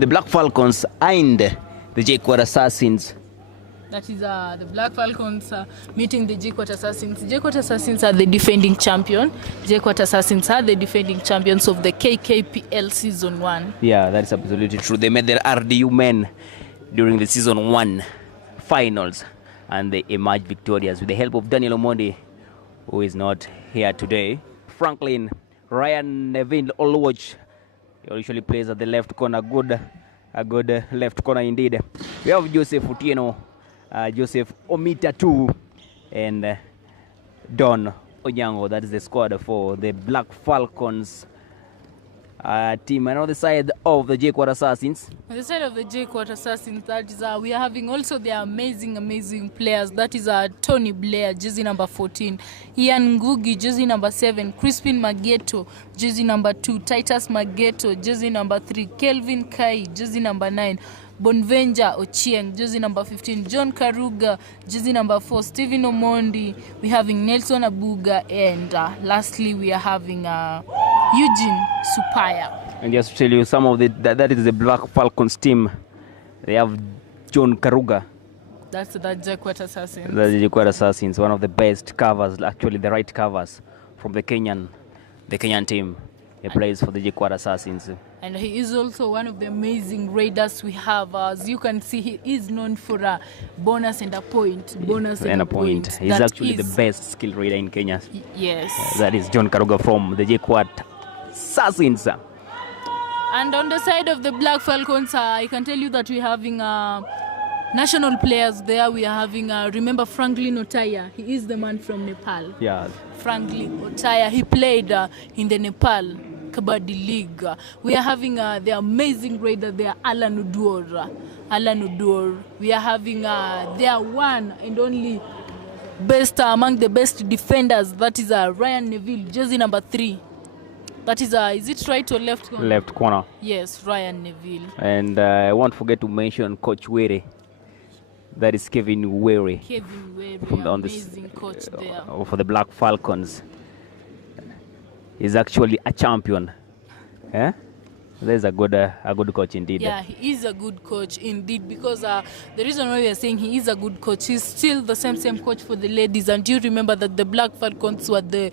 The Black Falcons and the Jkuat Assassins. That is the Black Falcons meeting the Jkuat Assassins. Jkuat Assassins are the defending champion. Jkuat Assassins are the defending champions of the KKPL Season 1. Yeah, that's absolutely true. They met their RDU men during the Season 1 finals and they emerged victorious with the help of Daniel Omondi, who is not here today. Franklin, Ryan Neville Olwach, he usually plays at the left corner. A good left corner indeed. We have Joseph Utieno, Joseph Omita too, and Don Onyango. That is the squad for the Black Falcons team. And on the side of the Jkuat Assassins. On the side of the Jkuat Assassins, that is we are having also the amazing players. That is Tony Blair, jersey number 14. Ian Ngugi, jersey number 7. Crispin Mageto, jersey number 2. Titus Mageto, jersey number 3. Kelvin Kai, jersey number 9. Bonvenja Ochieng, jersey number 15. John Karuga, jersey number 4. Stephen Omondi. We're having Nelson Abuga. And lastly, we are having Eugene Supaya. And just to tell you, some of that is the Black Falcons team. They have John Karuga. That's the Jkuat Assassins. The Jkuat Assassins, one of the best covers, actually the right covers from the Kenyan team. He plays for the Jkuat Assassins. And he is also one of the amazing raiders we have. As you can see, he is known for a bonus and a point. He's actually the best skill raider in Kenya. Yes. That is John Karuga from the Jkuat Assassins. And on the side of the Black Falcons, I can tell you that we're having national players there. We are having, remember Franklin Otaya. He is the man from Nepal. Yeah. Franklin Otaya. He played in the Nepal Kabaddi League. We are having the amazing raider there, Alan Udur. We are having their one and only best among the best defenders. That is Ryan Neville, jersey number 3. That is it right or left corner? Left corner. Yes, Ryan Neville. And I won't forget to mention Coach Were. That is Kevin Were. Kevin Were, amazing coach there. For the Black Falcons. He's actually a champion. Yeah? There's a good coach indeed. Yeah, he is a good coach indeed, because the reason why we are saying he is a good coach, he's still the same coach for the ladies. And do you remember that the Black Falcons were the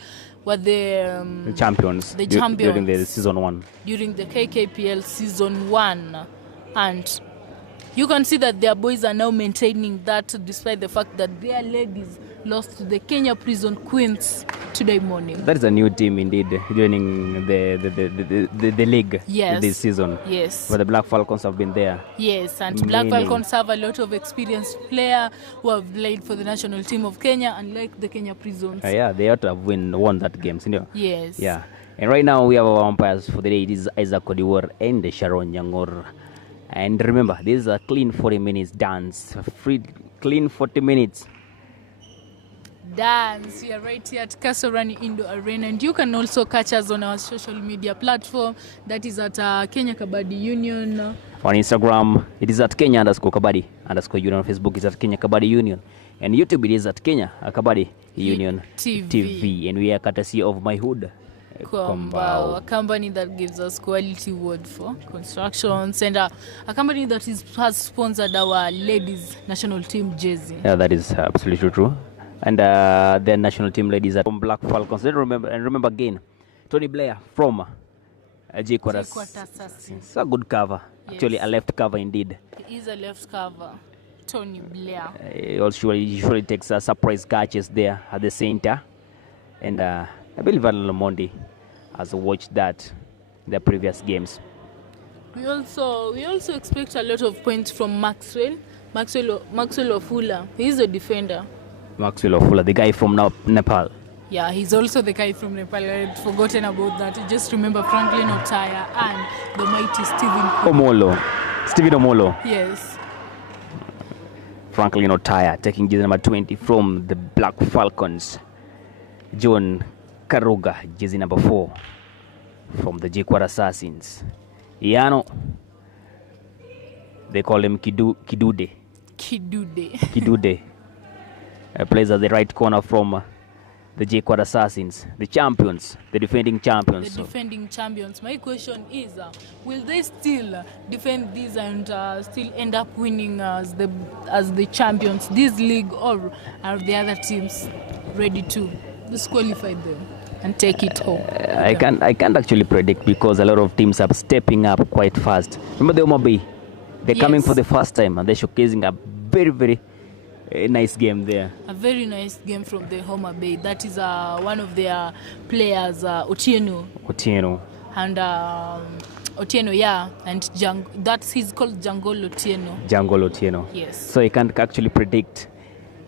champions during the Season 1. During the KKPL Season 1. And you can see that their boys are now maintaining that, despite the fact that their ladies lost to the Kenya Prison Queens today morning. That is a new team indeed, joining the league this season. Yes. But the Black Falcons have been there. Yes, and Black Falcons have a lot of experienced players who have played for the national team of Kenya, unlike the Kenya Prisons. Yeah, they ought to have won that game. Yes. Yeah. And right now we have our umpires for the day. It is Isaac Odiwar and Sharon Nyangor. And remember, this is a clean 40 minutes dance. Clean 40 minutes. Dance. We are right here at Kasarani Indoor Arena, and you can also catch us on our social media platform. That is at Kenya Kabaddi Union. On Instagram, it is at Kenya_Kabaddi_Union. On Facebook, it's at Kenya Kabaddi Union. And YouTube, it is at Kenya Kabaddi Union TV. And we are courtesy of My Hood Kombao, a company that gives us quality wood for constructions, and a company that has sponsored our ladies national team jersey. Yeah, that is absolutely true. And the national team ladies are from Black Falcons. Remember again, Tony Blair from Jkuat Assassins. It's a good cover. Yes. Actually, a left cover indeed. He is a left cover. Tony Blair. He usually takes surprise catches there at the center. And I believe Daniel Omondi has watched that in the previous games. We also expect a lot of points from Maxwell Ofula. He is a defender. Maxwell Ofula, the guy from Nepal. Yeah, he's also the guy from Nepal. I had forgotten about that. Just remember Franklin Otaya and the mighty Stephen Omolo. Yes. Franklin Otaya taking jersey number 20 from the Black Falcons. John Karuga, jersey number 4 from the Jkuat Assassins. Iano, they call him Kidude. Plays at the right corner from the Jkuat Assassins, the champions, the defending champions. The defending champions. My question is, will they still defend this and still end up winning as the champions this league, or are the other teams ready to disqualify them and take it home? I can't actually predict because a lot of teams are stepping up quite fast. Remember the Homa Bay? They're coming for the first time and they're showcasing a very, very nice game there. A very nice game from the Homa Bay. That is one of their players, Otieno. And Otieno, yeah. And he's called Jungle Otieno. Yes. So you can't actually predict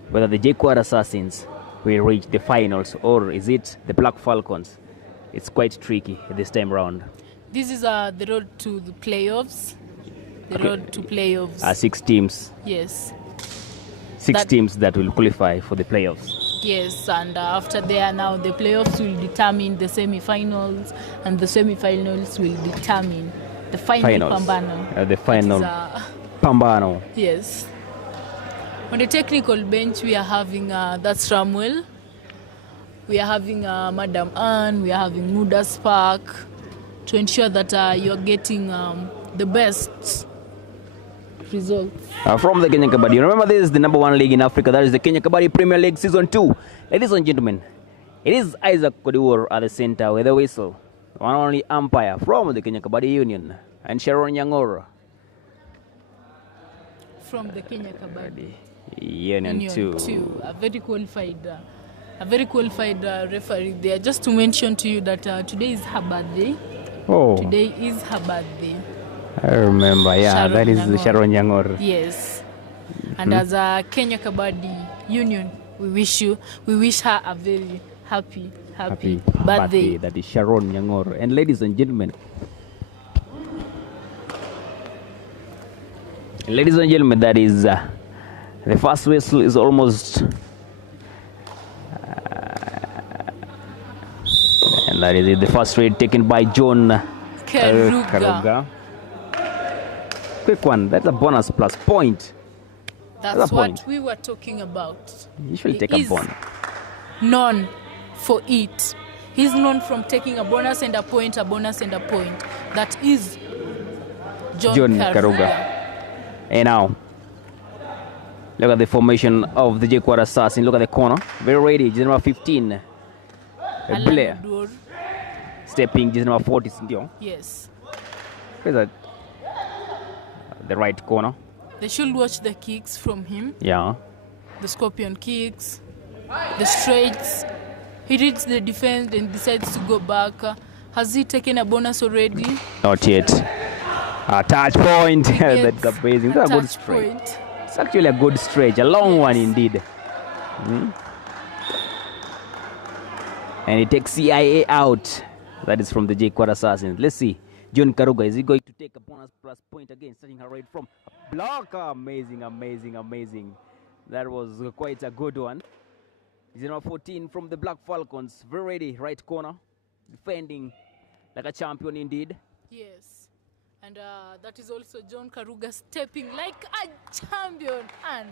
whether the Jkuat Assassins will reach the finals or is it the Black Falcons. It's quite tricky this time around. This is the road to the playoffs. Road to playoffs. 6 teams. Yes. Six teams that will qualify for the playoffs. Yes, and after there now the playoffs will determine the semi-finals, and the semi-finals will determine the final Pambano. The final Pambano. Yes. On the technical bench we are having that's Samuel. We are having Madam Anne. We are having Muda Spark to ensure that you're getting the best results. From the Kenya Kabaddi. Remember, this is the #1 league in Africa. That is the Kenya Kabaddi Premier League Season 2. Ladies and gentlemen, it is Isaac Kodiwor at the center with the whistle. One only umpire from the Kenya Kabaddi Union, and Sharon Nyang'oro from the Kenya Kabaddi Union 2. A very qualified referee there. Just to mention to you that today is her birthday. Oh. Today is her birthday. I remember, yeah, that is Sharon Nyang'oro. Yes. And as a Kenya Kabaddi Union, we wish her a very happy birthday. That is Sharon Nyang'oro. And ladies and gentlemen, that is the first whistle is almost and that is it. The first raid taken by John Karuga. Quick one. That's a bonus plus point. That's what we were talking about. You should take a bonus. Known for it. He's known from taking a bonus and a point, That is John Karuga. And now, look at the formation of the Jkuat Assassin. Look at the corner. Very ready. Just number 15. Blair. Stepping just number 40. Yes. Where's that? The right corner. They should watch the kicks from him. Yeah. The scorpion kicks. The straights. He reads the defense and decides to go back. Has he taken a bonus already? Not yet. A touch point. That's amazing. That's a good stretch. It's actually a good stretch. A long one indeed. And he takes CIA out. That is from the Jkuat Assassins. Let's see. John Karuga, is he going to take a bonus plus point again? Starting her right from a block. Amazing. That was quite a good one. He's number 14 from the Black Falcons. Very ready, right corner. Defending like a champion indeed. Yes. And that is also John Karuga stepping like a champion. And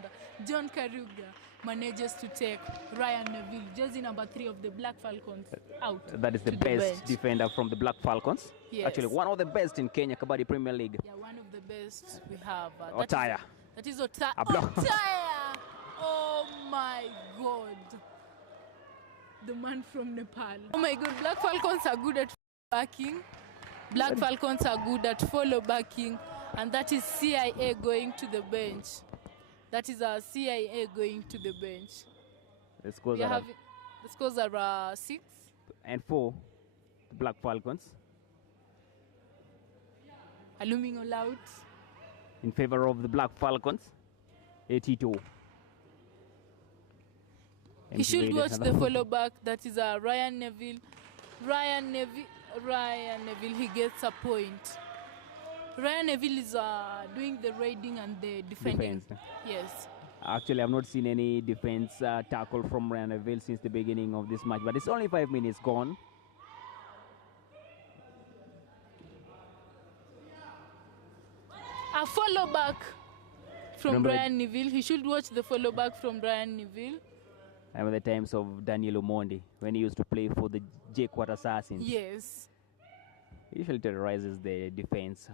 John Karuga manages to take Ryan Neville, jersey number 3 of the Black Falcons, out. That is the best defender from the Black Falcons. Yes. Actually, one of the best in Kenya Kabaddi Premier League. Yeah, one of the best we have. Otaya. That is Otaya. Otaya! Oh my God. The man from Nepal. Oh my God, Black Falcons are good at backing. Falcons are good at follow backing. And that is CIA going to the bench. That is our CIA going to the bench. The scores are 6 and 4. The Black Falcons. Alluming all out. In favor of the Black Falcons. 82. He should watch the follow back. That is Ryan Neville. Ryan Neville, he gets a point. Ryan Neville is doing the raiding and the defending. Yes. Actually, I've not seen any defense tackle from Ryan Neville since the beginning of this match, but it's only 5 minutes gone. A follow back from Ryan Neville. He should watch the follow back from Ryan Neville. I remember the times of Daniel Omondi when he used to play for the Jkuat Assassins. Yes. He usually terrorizes the defense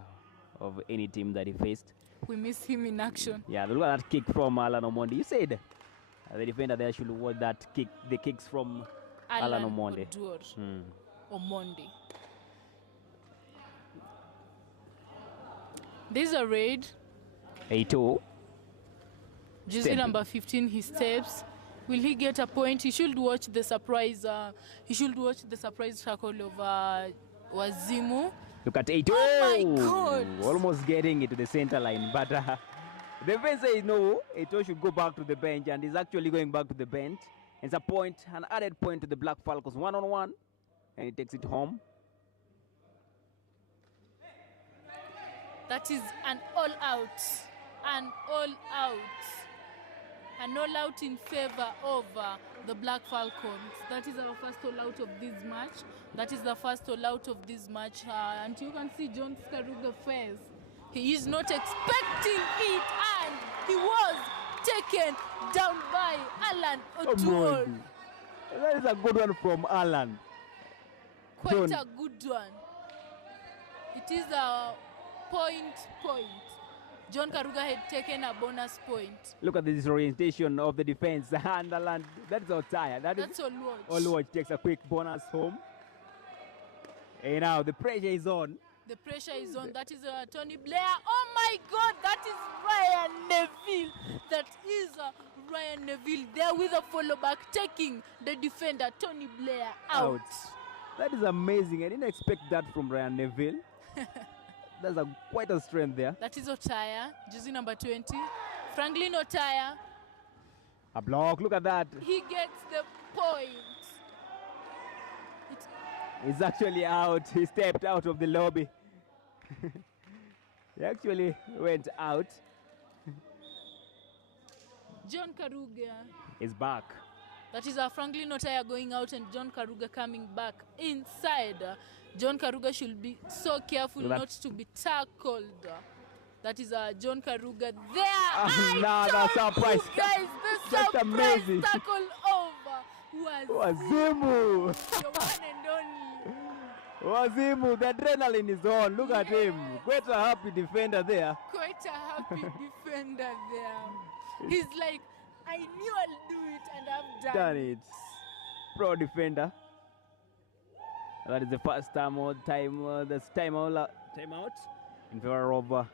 of any team that he faced. We miss him in action. Yeah, look at that kick from Alan Omondi. You said the defender there should watch that kick, the kicks from Alan Omondi. Omondi. There's a raid. 8-2. Jersey number 15, he steps. Will he get a point? He should watch the surprise. Tackle of Wazimu. Look at 8-2. Oh my God! Almost getting it to the center line, but the defense says no. 8-2 should go back to the bench, and he's actually going back to the bench. It's a point, an added point to the Black Falcons, 1-on-1, and he takes it home. That is an all-out in favor of the Black Falcons. That is our first all-out of this match. And you can see John Skaruga's face. He is not expecting it, and he was taken down by Alan Oduor. That is a good one from Alan. Quite a good one. It is a point. John Karuga had taken a bonus point. Look at the disorientation of the defense. And Alan, that's all tired. That's Oluoch. Oluoch takes a quick bonus home. And now the pressure is on. That is Tony Blair. Oh my God, that is Ryan Neville. There with a follow back, taking the defender Tony Blair out. That is amazing. I didn't expect that from Ryan Neville. That's quite a strength there. That is Otaya, jersey number 20. Franklin Otaya. A block, look at that. He gets the point. He's actually out. He stepped out of the lobby. He actually went out. John Karuga is back. That is Franklin Otaya going out and John Karuga coming back inside. John Karuga should be so careful not to be tackled. That is John Karuga there. The surprise. Guys, the surprise amazing tackle over Wazimu. The one and only. Wazimu, the adrenaline is on. Look at him. Quite a happy defender there. He's like, I knew I'll do it, and I've done it. Pro defender. That is the first timeout in favor of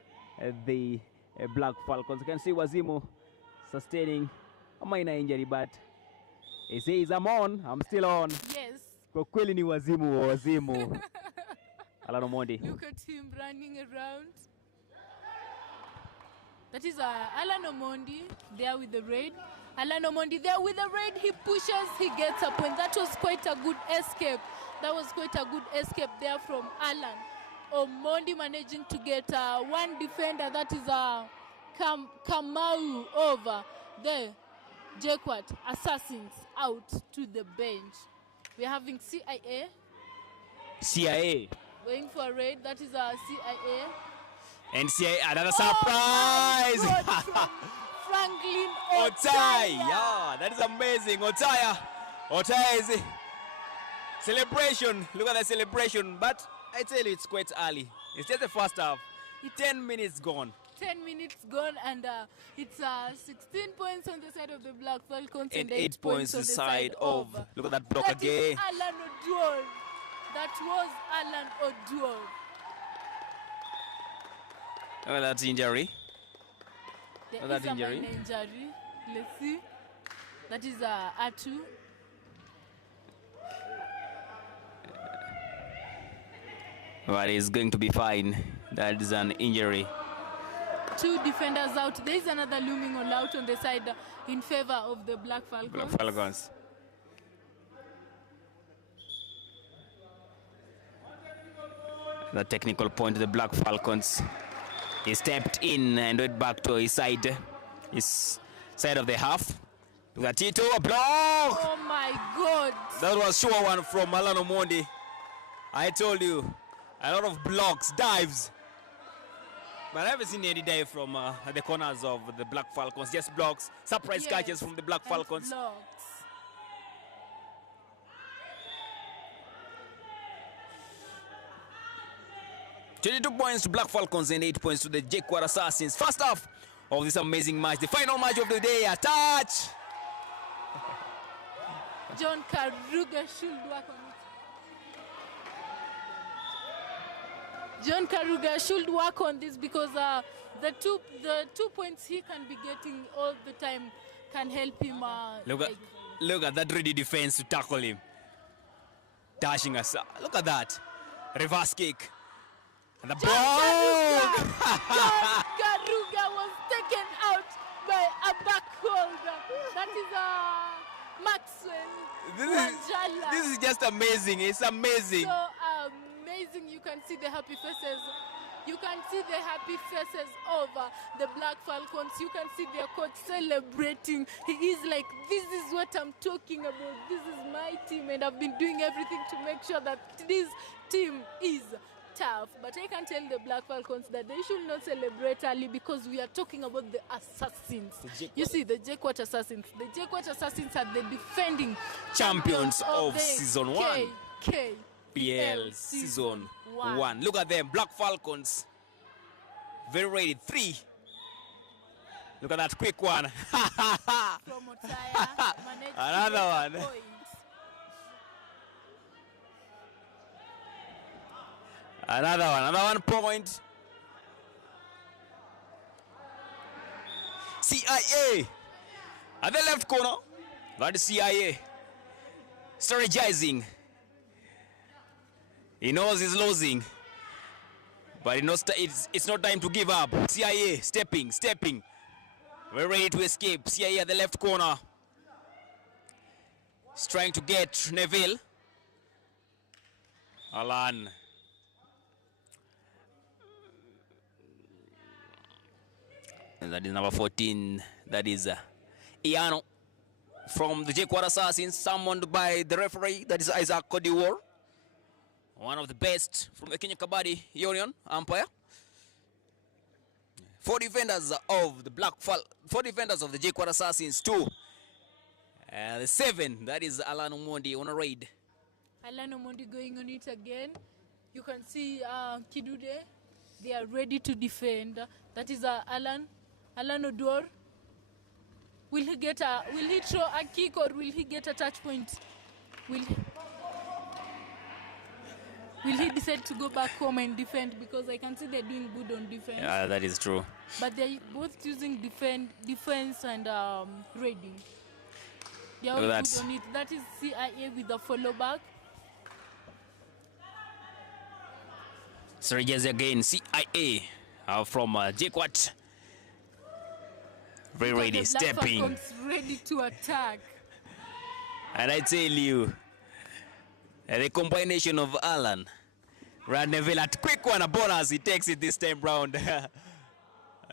the Black Falcons. You can see Wazimu sustaining a minor injury, but he says, I'm still on. Yes. Kwa kweli ni Wazimu. Alan Omondi. Look at him running around. That is Alan Omondi there with the raid. He pushes, he gets a point. That was quite a good escape there from Alan Omondi, managing to get one defender, that is Kamau, over the Jkuat Assassins out to the bench. We're having CIA going for a raid. That is CIA. And CIA, another surprise! Franklin Otaya. Yeah, that is amazing. Otaya is a celebration. Look at the celebration. But I tell you, it's quite early. It's just the first half. 10 minutes gone. 10 minutes gone, and it's 16 points on the side of the Black Falcons and 8 points on the side of. Look at that block again. Alan Oduor. That was Alan Oduor. Look at that injury. There is a minor injury. Let's see. That is Atu. But he's going to be fine. That is an injury. 2 defenders out. There is another looming all out on the side in favor of the Black Falcons. The technical point of the Black Falcons. He stepped in and went back to his side of the half. Look at Tito, a block! Oh my God! That was sure one from Alan Omondi. I told you, a lot of blocks, dives. But I haven't seen any dive from the corners of the Black Falcons. Just blocks, surprise catches from the Black Falcons. Blocks. 22 points to Black Falcons and 8 points to the Jkuat Assassins. First half of this amazing match, the final match of the day. A touch. John Karuga should work on it. John Karuga should work on this because the 2 points he can be getting all the time can help him. Look at that ready defense to tackle him. Dashing us. Look at that. Reverse kick. And the ball. John Karuga was taken out by a back holder. That is Maxwell. This is just amazing. It's amazing. So amazing. You can see the happy faces. You can see the happy faces of the Black Falcons. You can see their coach celebrating. He is like, this is what I'm talking about. This is my team, and I've been doing everything to make sure that this team is tough. But I can tell the Black Falcons that they should not celebrate early because we are talking about the Assassins. You see, the Jkuat Assassins. The Jkuat Assassins are the defending champions of the Season 1. KKPL Season 1. Look at them, Black Falcons. Very ready. 3. Look at that quick one. From Otaya, managed Another to get one. a point. Another 1 point. CIA at the left corner. That is CIA strategizing. He knows he's losing, but he knows it's not time to give up. CIA stepping. We're ready to escape. CIA at the left corner. He's trying to get Neville. Alan. And that is number 14. That is Iano from the Jkuat Assassins, summoned by the referee. That is Isaac Kodiwar, one of the best from the Kenya Kabaddi Union umpire. 4 defenders of the 4 defenders of the Jkuat Assassins, 2. The 7, that is Alan Omondi on a raid. Alan Omondi going on it again. You can see Kidude. They are ready to defend. That is Alan Odor. Will he throw a kick or will he get a touch point? Will he decide to go back home and defend? Because I can see they're doing good on defense. Yeah, that is true. But they're both using defense and raiding. They're all good on it. That is CIA with a follow back. Surges again, CIA from Jkuat. Very ready, stepping. Ready to attack. And I tell you, the combination of Alan, Neville at quick one, a bonus. He takes it this time round.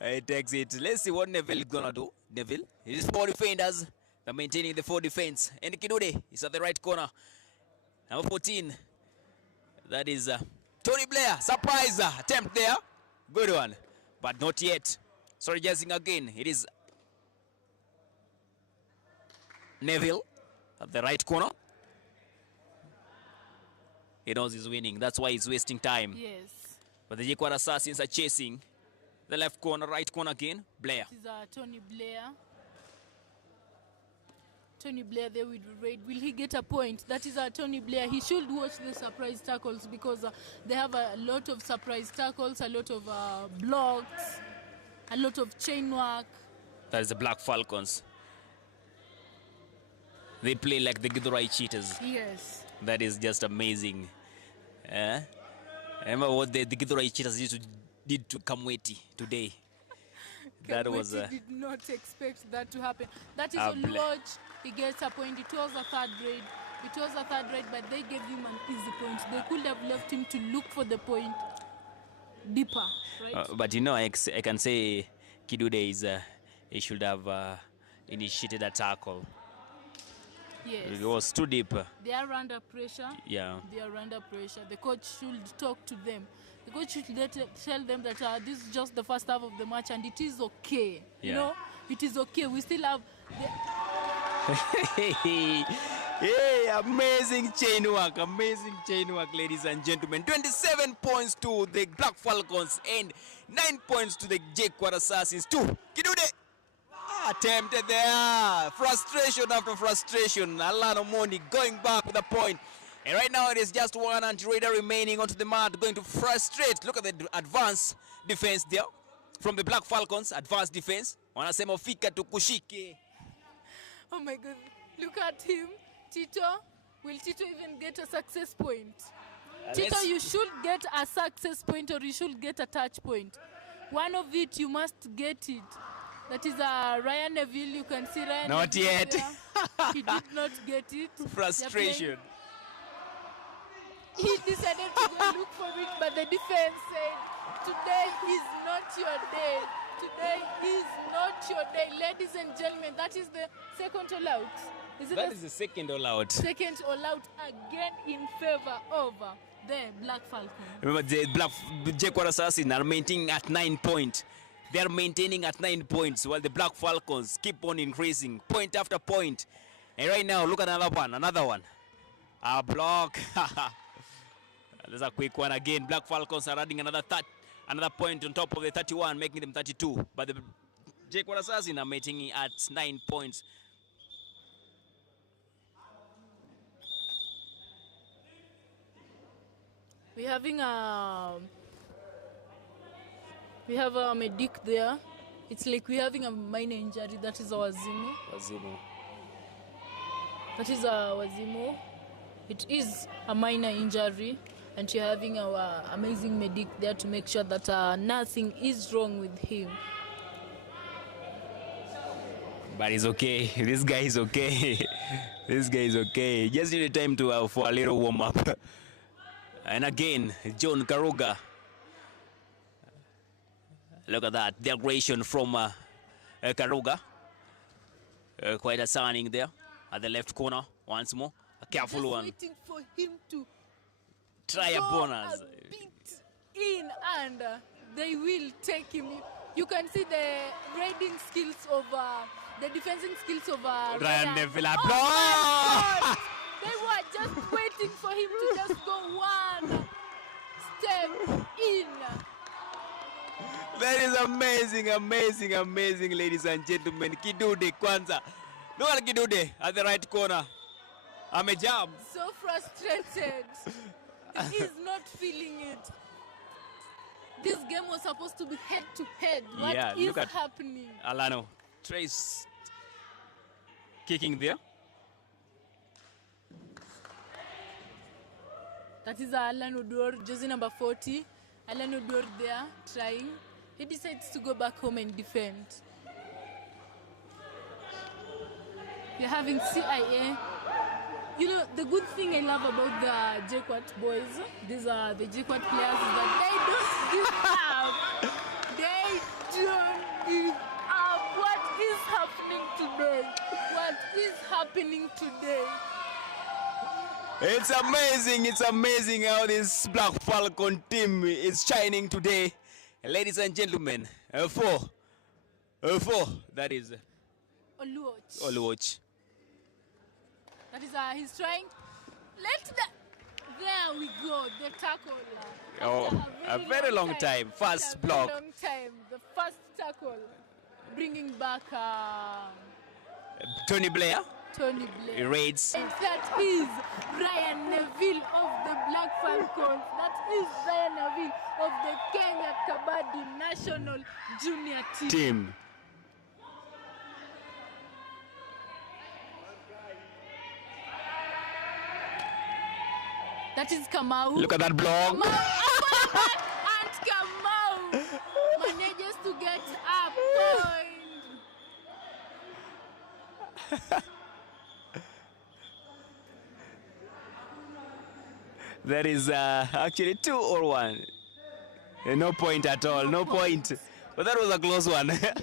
He takes it. Let's see what Neville is gonna do. Neville, his 4 defenders. They're maintaining the 4 defense. And Kidude is at the right corner. Number 14. That is Tony Blair. Surprise attempt there. Good one. But not yet. Sorry, guessing again. It is Neville at the right corner. He knows he's winning. That's why he's wasting time. Yes. But the Jkuat Assassins are chasing. The left corner, right corner again. Blair. This is Tony Blair. Tony Blair there with raid. Will he get a point? That is Tony Blair. He should watch the surprise tackles because they have a lot of surprise tackles, a lot of blocks, a lot of chain work. That is the Black Falcons. They play like the Githurai Cheetahs. Yes. That is just amazing. I remember what the Githurai Cheetahs did to Kamweti today. That was did not expect that to happen. That is Oluoch. He gets a point. It was a 3rd grade. But they gave him an easy point. They could have left him to look for the point deeper, right? But you know, I can say Kidude he should have initiated a tackle. Yes. It was too deep. They are under pressure. Yeah. They are under pressure. The coach should talk to them. The coach should tell them that this is just the first half of the match and it is okay. Yeah. You know, it is okay. We still have Hey, amazing chain work, ladies and gentlemen. 27 points to the Black Falcons and 9 points to the Jkuat Assassins. 2. Kidude attempted there. Frustration after frustration. Alan Omondi going back with a point. And right now it is just one anti-raider remaining onto the mat, going to frustrate. Look at the advanced defense there from the Black Falcons. Advanced defense. Wanasema fika tukushike. Oh my God. Look at him. Tito. Will Tito even get a success point? Tito, you should get a success point or you should get a touch point. One of it, you must get it. That is Ryan Neville. You can see Ryan Not Neville yet. there. He did not get it. Frustration. He decided to go look for it, but the defense said, today is not your day. Today is not your day. Ladies and gentlemen, that is the second all out. That is the second all out. Second all out again in favor of the Black Falcons. Remember, the Jkuat Assassins are maintaining at 9 points. They are maintaining at 9 points while the Black Falcons keep on increasing point after point. And right now, look at another one. A block. There's a quick one again. Black Falcons are adding another point on top of the 31, making them 32. But the Jkuat Assassins are maintaining at 9 points. We're having we have a medic there. It's like we're having a minor injury. That is our Wazimu. That is our Wazimu. It is a minor injury, and we're having our amazing medic there to make sure that nothing is wrong with him. But he's okay. This guy is okay. This guy is okay. Just need time to for a little warm up. And again, John Karuga. Look at that, the aggression from Karuga. Quite a signing there at the left corner once more. A careful Just one. Waiting for him to try a bonus. A bit in, and they will take him. You can see the raiding skills of the defending skills of Ryan Neville. Oh, they were just waiting for him to just go one step in. That is amazing, ladies and gentlemen. Kidude Kwanza. Look at Kidude at the right corner. I'm a jam. So frustrated. He is not feeling it. This game was supposed to be head to head. What is happening? Alano. Trace kicking there. That is Alan Odor, jersey number 40. Alan Odor there trying. He decides to go back home and defend. We're having CIA. You know, the good thing I love about the Jkuat boys, these are the Jkuat players, is that they don't give up. They don't give up. What is happening today? What is happening today? It's amazing how this Black Falcon team is shining today. Ladies and gentlemen, four, that is Oluoch. That is he's trying. There we go, the tackle. A very long time. First block. Long time. The first tackle, bringing back Tony Blair. Raids. And that is Ryan Neville of the Black Falcons. That is Ryan Neville of the Kenya Kabaddi National Junior Team. That is Kamau. Look at that block. And Kamau manages to get a point. That is actually 2 or 1. No point at all. No point. But that was a close one. Yes.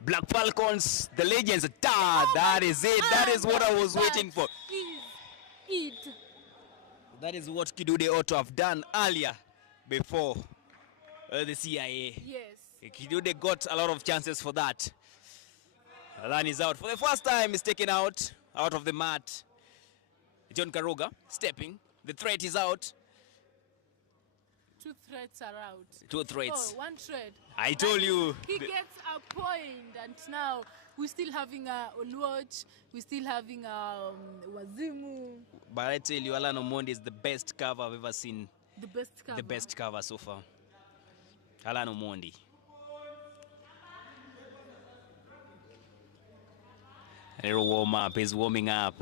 Black Falcons, the legends. That is it. That is what I was waiting for. It. That is what Kidude ought to have done earlier before the CIA. Yes. Kidude got a lot of chances for that. Alan is out. For the first time, he's taken out of the mat. John Karuga stepping. The threat is out. 2 threats are out. 2 threats. Oh, 1 threat. I told you. He gets a point, and now we're still having a Oluoch, we're still having Wazimu. But I tell you, Alan Omondi is the best cover I've ever seen. The best cover. The best cover so far. Alan Omondi. A little warm up. He's warming up.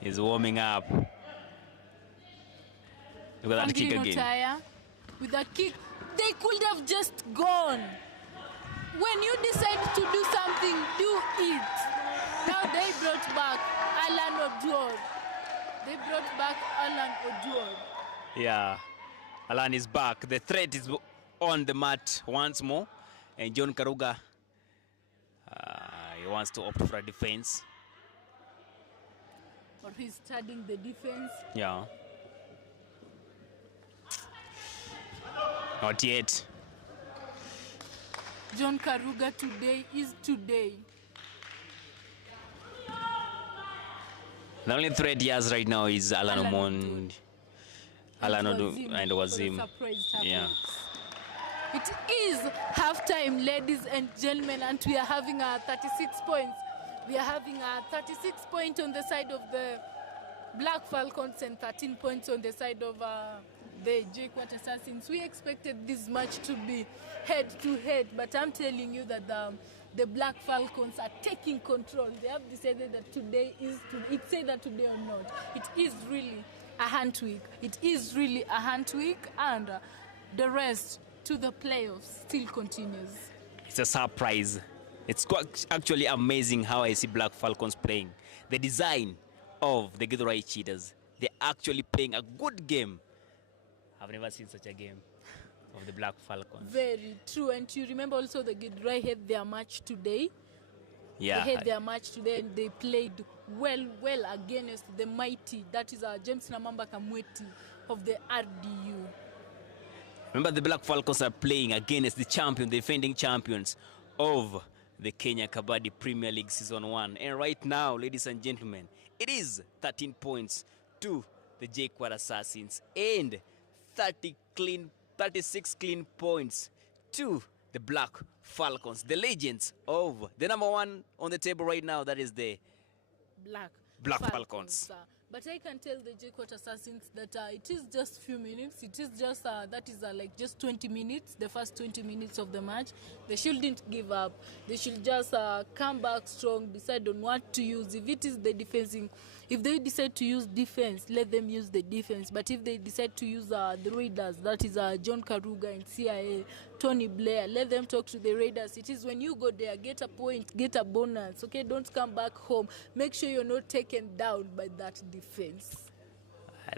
He's warming up. Look at that kick again. Tire. With a kick, they could have just gone. When you decide to do something, do it. Now they brought back Alan Oduor. They brought back Alan Oduor. Yeah, Alan is back. The threat is on the mat once more. And John Karuga, he wants to opt for a defense. Or he's studying the defense. Yeah. Not yet. John Karuga today is today. The only threat he has right now is Alan Omondi. Alan Odu and Wazim. Yeah. It is halftime, ladies and gentlemen, and we are having 36 points. We are having 36 points on the side of the Black Falcons and 13 points on the side of the Jkuat Assassins. We expected this match to be head-to-head, but I'm telling you that the Black Falcons are taking control. They have decided that today is it's either today or not. It is really a hand week. It is really a hand week, and the rest to the playoffs still continues. It's a surprise. It's actually amazing how I see Black Falcons playing. The design of the Githurai Cheetahs. They're actually playing a good game. I've never seen such a game of the Black Falcons. Very true. And you remember also the Githurai had their match today. Yeah. They had their match today and they played well against the mighty, that is James Namamba Kamweti of the RDU. Remember, the Black Falcons are playing against the defending champions of the Kenya Kabaddi Premier League Season 1. And right now, ladies and gentlemen, it is 13 points to the Jkuat Assassins and 36 clean points to the Black Falcons, the legends of the number 1 on the table right now. That is the Black Falcons. But I can tell the Jkuat Assassins that it is just few minutes. It is just that is like just 20 minutes, the first 20 minutes of the match. They shouldn't give up. They should just come back strong, decide on what to use. If it is the defending, if they decide to use defense, let them use the defense. But if they decide to use the Raiders, that is John Karuga and CIA, Tony Blair, let them talk to the Raiders. It is when you go there, get a point, get a bonus. Okay, don't come back home. Make sure you're not taken down by that defense.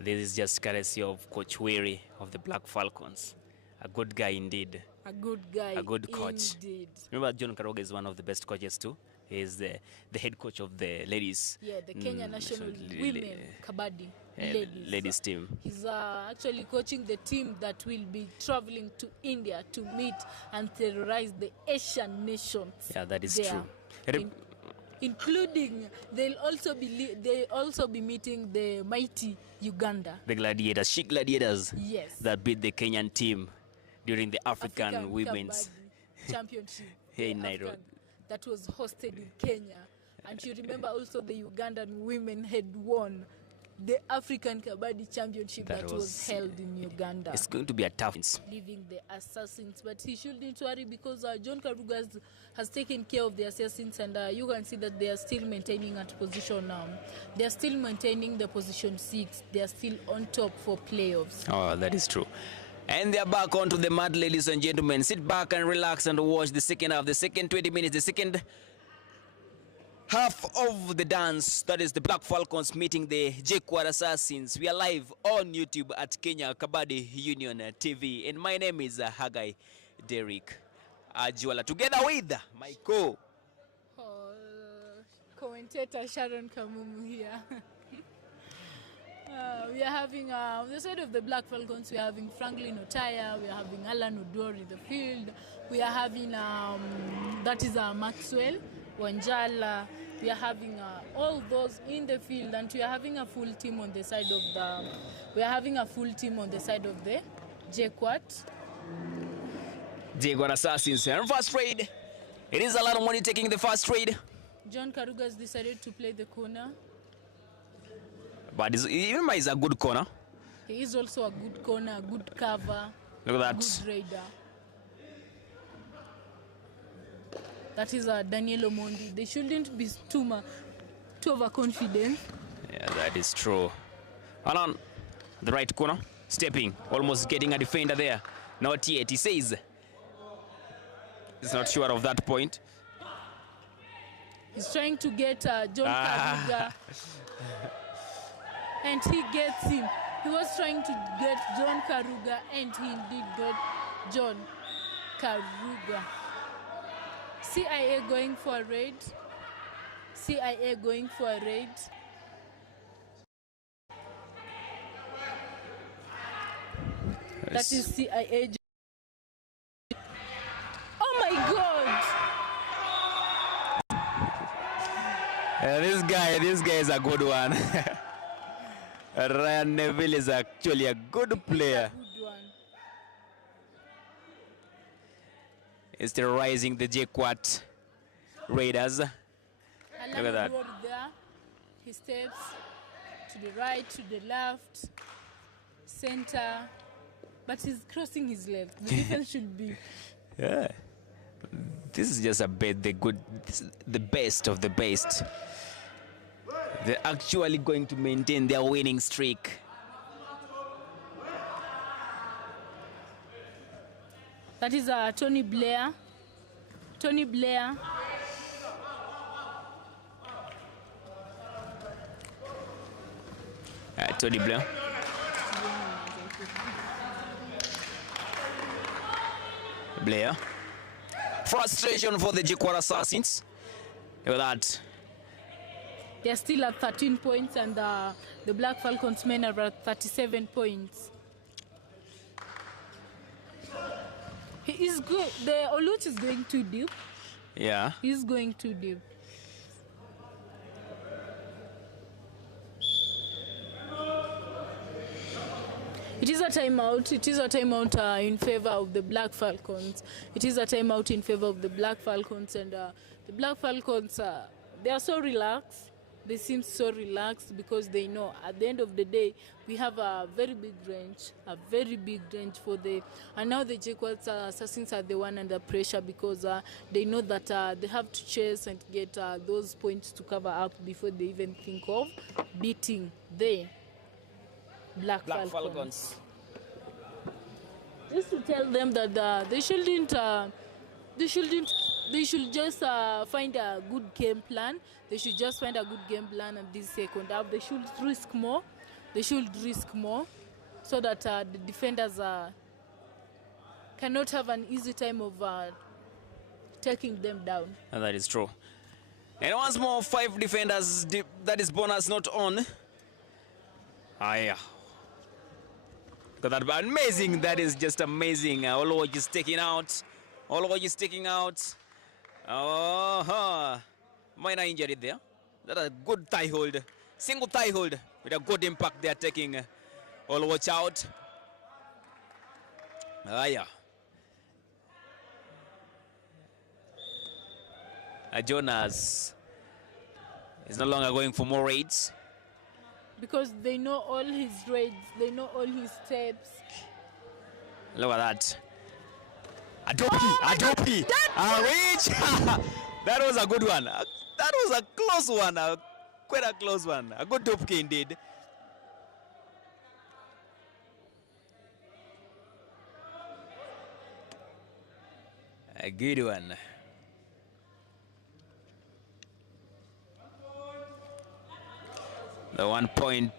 This is just courtesy of Coach Weary of the Black Falcons. A good guy indeed. A good guy. A good coach. Indeed. Remember, John Karuga is one of the best coaches too. He is the head coach of the ladies. Yeah, the Kenya national women kabaddi ladies team. He's actually coaching the team that will be traveling to India to meet and terrorize the Asian nations. Yeah, that is there. True. Including, they'll also be meeting the mighty Uganda. The Gladiators, Chic Gladiators. Yes. That beat the Kenyan team during the African Women's Championship here in Nairobi. That was hosted in Kenya. And you remember also the Ugandan women had won the African Kabaddi Championship that was held in Uganda. It's going to be a tough. Leaving the Assassins, but he shouldn't worry because John Karuga has taken care of the Assassins, and you can see that they are still maintaining at position. They are still maintaining the position 6. They are still on top for playoffs. Oh, that is true. And they're back onto the mat, ladies and gentlemen. Sit back and relax and watch the second half, the second 20 minutes, the second half of the dance. That is the Black Falcons meeting the Jkuat Assassins. We are live on YouTube at Kenya Kabaddi Union TV. And my name is Hagai Derek Ajuala. Together with my commentator Sharon Kamumu here. We are having, on the side of the Black Falcons, we are having Franklin Otaya, we are having Alan Odor in the field, we are having, that is Maxwell, Wanjala, we are having all those in the field, and we are having a full team on the side of the, Jkuat. Jkuat Assassins. And first trade. It is a lot of money taking the first trade. John Karuga has decided to play the corner. But even is a good corner. He is also a good corner, a good cover. Look at that. Good raider. That is Daniel Omondi. They shouldn't be too overconfident. Yeah, that is true. Alan, the right corner, stepping, almost getting a defender there. Not yet, he says. He's not sure of that point. He's trying to get John Karuga. And he gets him. He was trying to get John Karuga, and he indeed got John Karuga. CIA going for a raid. CIA going for a raid. That is CIA. Oh my God! This guy is a good one. Ryan Neville is actually a good player. He's terrorizing the Jkuat Raiders. Look at that. There. He steps to the right, to the left, center, but he's crossing his left. The defense should be. Yeah. This is just a bit the best of the best. They're actually going to maintain their winning streak. That is Tony Blair. Tony Blair. Tony Blair. Blair. Frustration for the Jkuat Assassins. Look at that. They're still at 13 points, and the Black Falcons men are at 37 points. He is good. The Oluch is going too deep. Yeah. He's going too deep. It is a timeout. It is a timeout in favor of the Black Falcons. It is a timeout in favor of the Black Falcons, and the Black Falcons, they are so relaxed. They seem so relaxed because they know at the end of the day we have a very big range for the, and now the Jkuat Assassins are the one under pressure because they know that they have to chase and get those points to cover up before they even think of beating the Black Falcons. Just to tell them that they should just find a good game plan. They should just find a good game plan, and this second half they should risk more. They should risk more so that the defenders cannot have an easy time of taking them down. And that is true. And once more, 5 defenders. That is bonus not on. Yeah. Got that amazing. That is just amazing. Olowo is taking out. Minor injury there. That's a good thigh hold. Single thigh hold with a good impact they are taking. All watch out. Yeah. Jonas is no longer going for more raids. Because they know all his raids. They know all his steps. Look at that. Adopi. Reach. That was a good one. That was a close one. Quite a close one. A good Dopke indeed. A good one. The 1.2.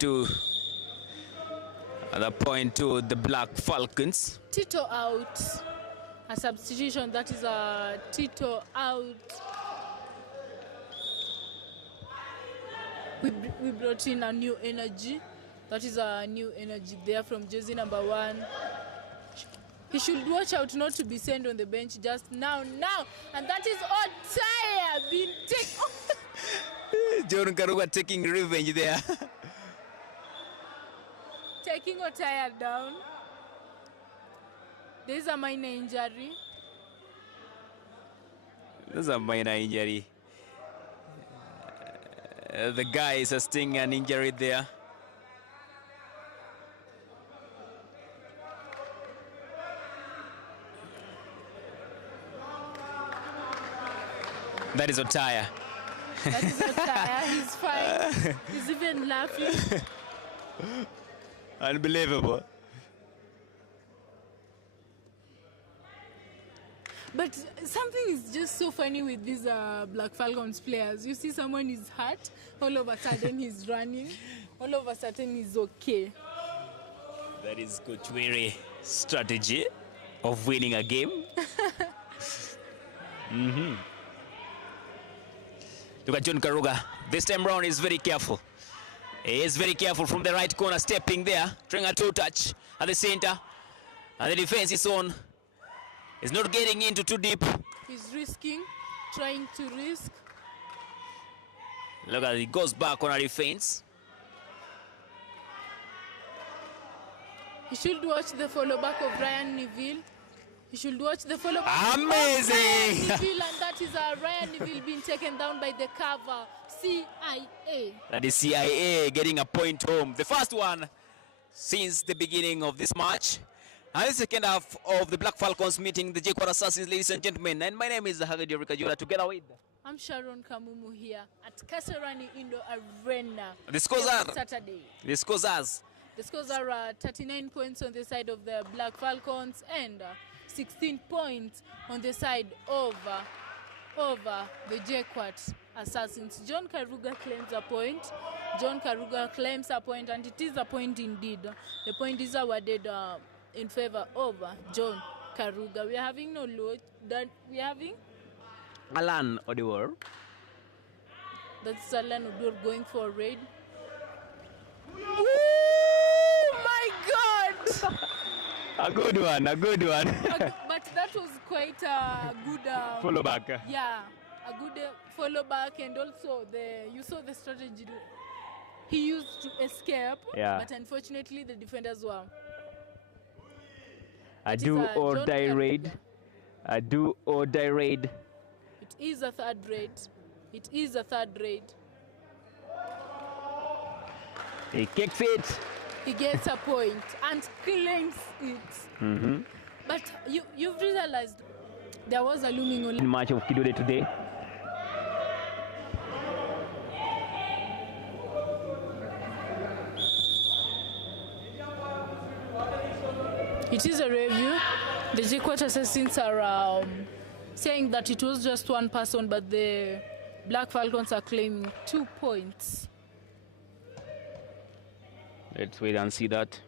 The 0.2, the Black Falcons. Tito out. A substitution, that is Tito out. We brought in a new energy. That is a new energy there from jersey number 1. He should watch out not to be sent on the bench just now. And that is Otaya being taken. John Karuga taking revenge there. Taking Otaya down. There's a minor injury. There's a minor injury. The guy is sustaining an injury there. That is Otaya. That is Otaya. He's fine. He's even laughing. Unbelievable. But something is just so funny with these Black Falcons players. You see someone is hurt, all of a sudden he's running, all of a sudden he's okay. That is Coach Weary strategy of winning a game. Look at John Karuga. This time round is very careful. He is very careful from the right corner, stepping there, trying a toe touch at the center. And the defense is on. He's not getting into too deep. He's risking, trying to risk. Look at it, he goes back on a defense. He should watch the follow back of Ryan Neville. He should watch the follow back Amazing! of Ryan Neville, and that is Ryan Neville being taken down by the cover. CIA. That is CIA getting a point home. The first one since the beginning of this match. And the second half of the Black Falcons meeting the Jkuat Assassins, ladies and gentlemen. And my name is Hagadi Rikajula, together with... I'm Sharon Kamumu here at Kasarani Indo Arena. The scores are... Saturday. The scores are... The scores are 39 points on the side of the Black Falcons and 16 points on the side of the Jkuat Assassins. John Karuga claims a point. And it is a point indeed. The point is awarded in favor of John Karuga. We are having no load. We are having Alan Odiwar. That's Alan Odiwar going for a raid. Oh my God! A good one. But that was quite a good Follow back. Yeah, a good follow back, and also you saw the strategy he used to escape. Yeah. But unfortunately, the defenders were. A do or die raid. A do or die raid. It is a third raid. He kicks it. He gets a point and claims it. But you've realized there was a looming In match of Kidode today. It is a review. The Jkuat Assassins are saying that it was just one person, but the Black Falcons are claiming 2 points. Let's wait and see that.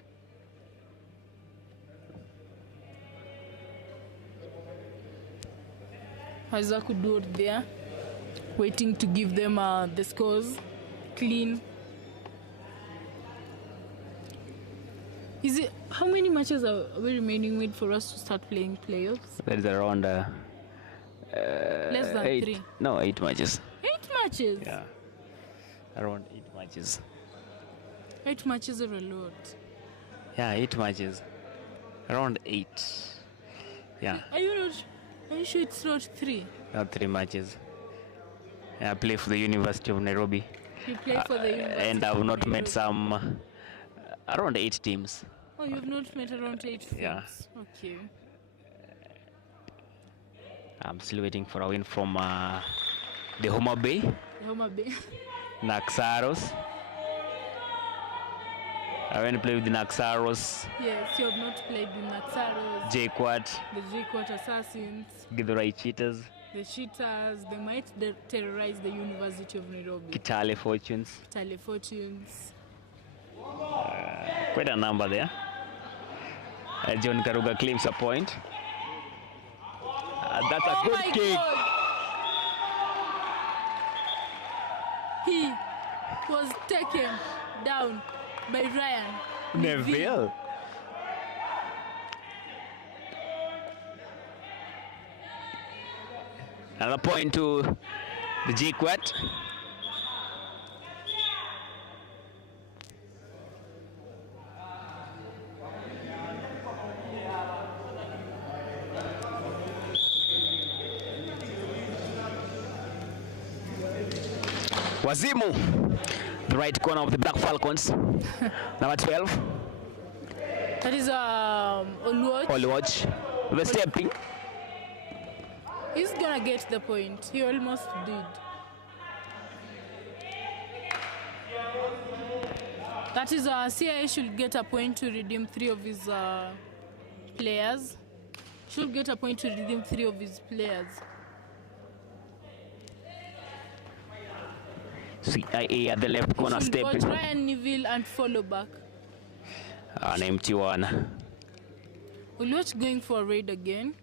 Isaac Udur there, waiting to give them the scores clean. Is it how many matches are we remaining with for us to start playing playoffs? That is around Less than 8. 3. No, 8 matches. 8 matches. Yeah, around 8 matches. 8 matches are a lot. Yeah, 8 matches. Around 8. Yeah. Are you sure it's not 3? Not 3 matches. I play for the University of Nairobi. You play for the University and I've of not met Nairobi. some around 8 teams. Oh, you've not met around 8 teams? Yeah. Okay. I'm still waiting for a win from the Homa Bay, Homa Bay. Naxaros. I went to play with the Naxaros, Yes, you have not played the Naxaros, Jkuat, the Jkuat Assassins, Githurai Cheetahs, the Cheetahs. They might terrorize the University of Nairobi. Kitale Fortunes. Tale Fortunes. Quite a number there. John Karuga claims a point. That's a good my kick. God! He was taken down by Ryan Neville. Another point to the Jkuat. Wazimu, the right corner of the Black Falcons. Number 12. That is Oluwatch. The stepping. He's gonna get the point. He almost did. That is CIA should get a point to redeem 3 of his players. Should get a point to redeem 3 of his players. CIA at the left corner stepping. Try and Neville and follow back. An empty one. Oluwatch going for a raid again.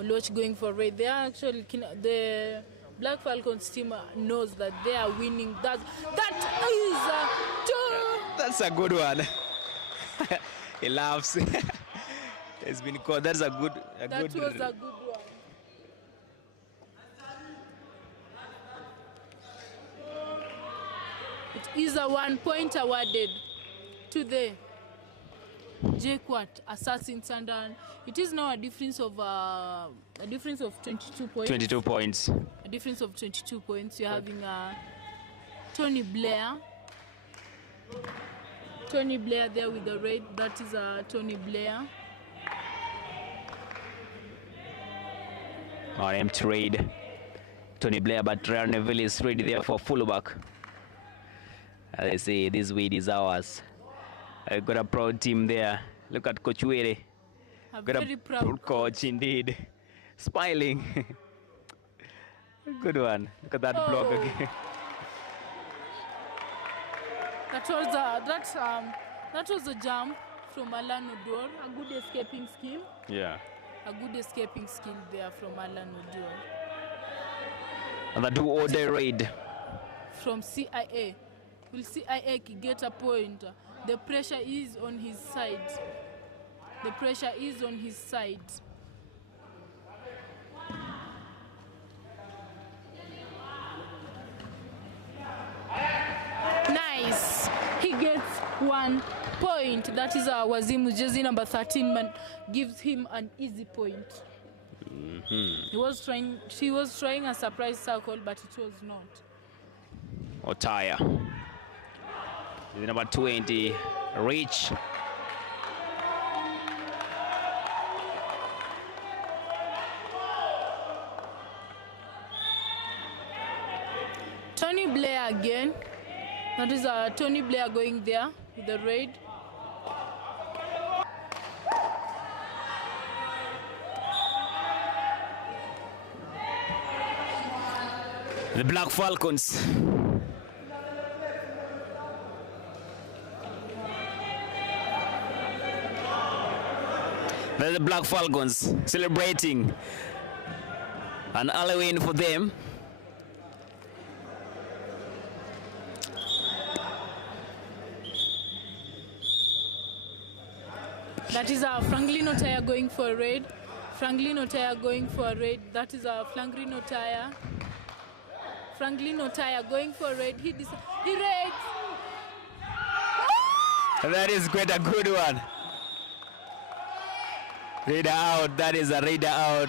Oluwatch going for a raid. They are actually the Black Falcons team knows that they are winning. That is That's a good one. He laughs. It's been called. That's a good. That was a good one. It is a 1 point awarded to the Jkuat Assassins, and it is now a difference of 22 points. 22 points. A difference of 22 points. You're having Tony Blair. Tony Blair there with the raid. That is Tony Blair. Empty raid. Tony Blair, but Ryan Neville is ready there for fullback. As I say, this weed is ours. I got a proud team there. Look at Coach Were. A very proud coach indeed. Smiling. Good one. Look at that block again. That was a jump from Alan Odor. A good escaping skill. Yeah. A good escaping skill there from Alan Odor. And the do-or-die raid. From CIA. Will CIA get a point? The pressure is on his side. The pressure is on his side. Nice. He gets 1 point. That is Wazimu, jersey number 13, man, gives him an easy point. She was trying a surprise circle, but it was not. Otaya. Number 20, Rich. Tony Blair again. That is Tony Blair going there with the raid. The Black Falcons. There's the Black Falcons celebrating an early win for them. That is Franklin Otaya going for a raid. Franklin Otaya going for a raid. That is Franklin Otaya. Franklin Otaya going for a raid. He raids. That is quite a good one. Raider out. That is a raider out.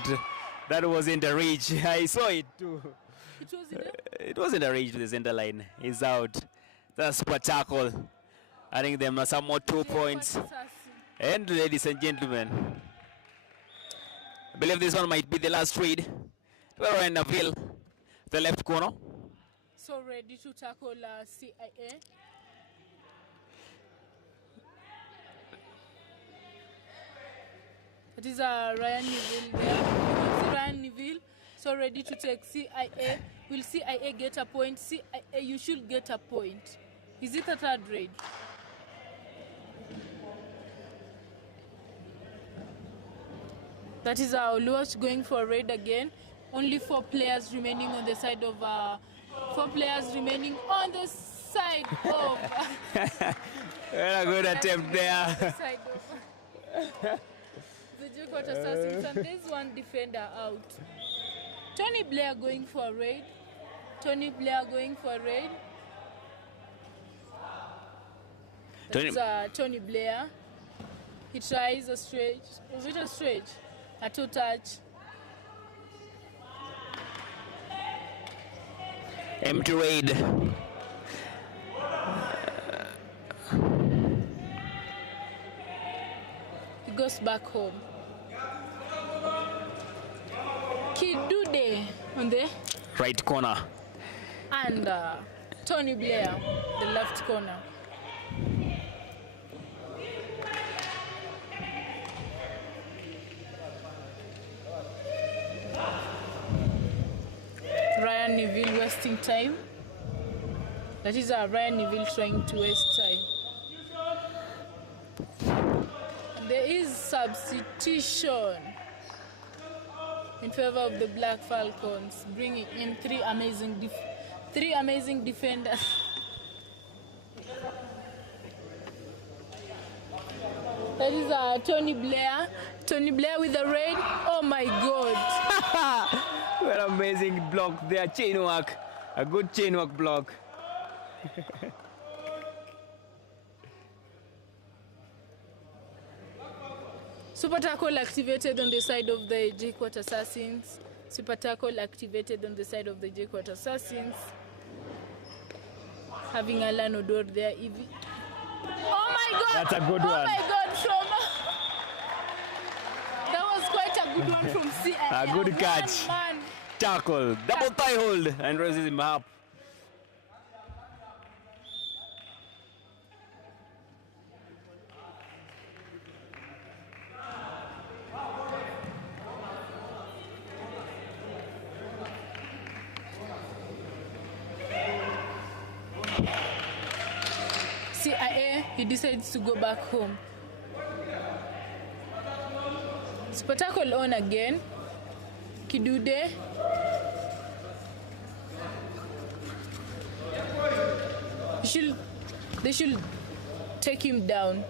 That wasn't a reach. I saw it too. It wasn't a reach to the center line. He's out. That's super tackle. I think there are some more 2 points. And ladies and gentlemen, I believe this one might be the last read. Ryan Neville, the left corner. So ready to tackle CIA. It is Ryan Neville there. Ryan Neville, so ready to take CIA. Will CIA get a point? CIA, you should get a point. Is it a third raid? That is Oluwatch going for a raid again. Only 4 players remaining on the side of 4 players remaining on the side of. Very good attempt there. Side of. The Jkuat Assassins, and there's one defender out. Tony Blair going for a raid. Tony Blair going for a raid. That's Tony Blair. He tries a stretch. Was it a stretch? A toe touch. Empty raid. He goes back home. Kidude on the Right corner. and Tony Blair, the left corner. Ryan Neville wasting time. That is Ryan Neville trying to waste time. And there is substitution in favor of the Black Falcons, bringing in three amazing defenders. That is Tony Blair. Tony Blair with the raid. Oh my God! What amazing block there, chain work. A good chain work block. Super tackle activated on the side of the Jkuat Assassins. Super tackle activated on the side of the Jkuat Assassins. Having Alan Odor there. Oh my God! That's a good one. Oh my God, that was quite a good one from CL. A good catch. Man. Tackle, double thigh hold, and raises him up. CIA, he decides to go back home. Super tackle on again. Kidude. They should take him down.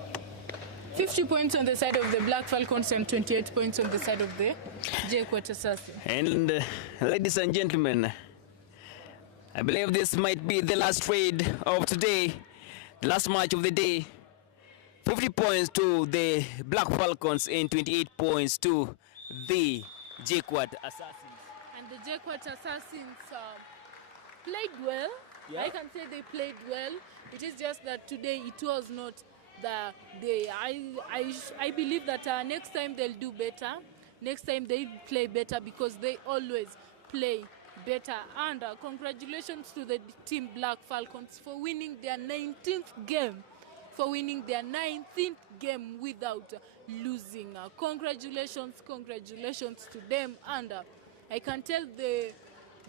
50 points on the side of the Black Falcons and 28 points on the side of the Jkuat Assassins. And ladies and gentlemen, I believe this might be the last trade of today, the last match of the day. 50 points to the Black Falcons and 28 points to the Jkuat Assassins. And the Jkuat Assassins played well. Yeah. I can say they played well. It is just that today it was not the day. I believe that next time they'll do better. Next time they'll play better because they always play better. And congratulations to the team Black Falcons for winning their 19th game. For winning their 19th game without losing. Congratulations to them. And I can tell the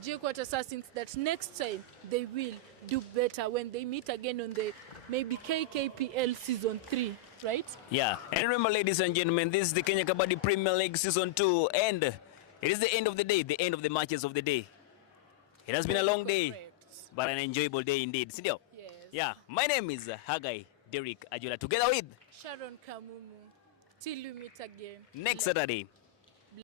Jkuat Assassins that next time they will do better when they meet again on the maybe KKPL season 3, right? Yeah, and remember, ladies and gentlemen, this is the Kenya Kabaddi Premier League season 2, and it is the end of the day, the end of the matches of the day. It has been a long day, but an enjoyable day indeed. Sindio? Yes. Yeah, my name is Hagai Derek Ajola, together with Sharon Kamumu. Till we meet again next Saturday.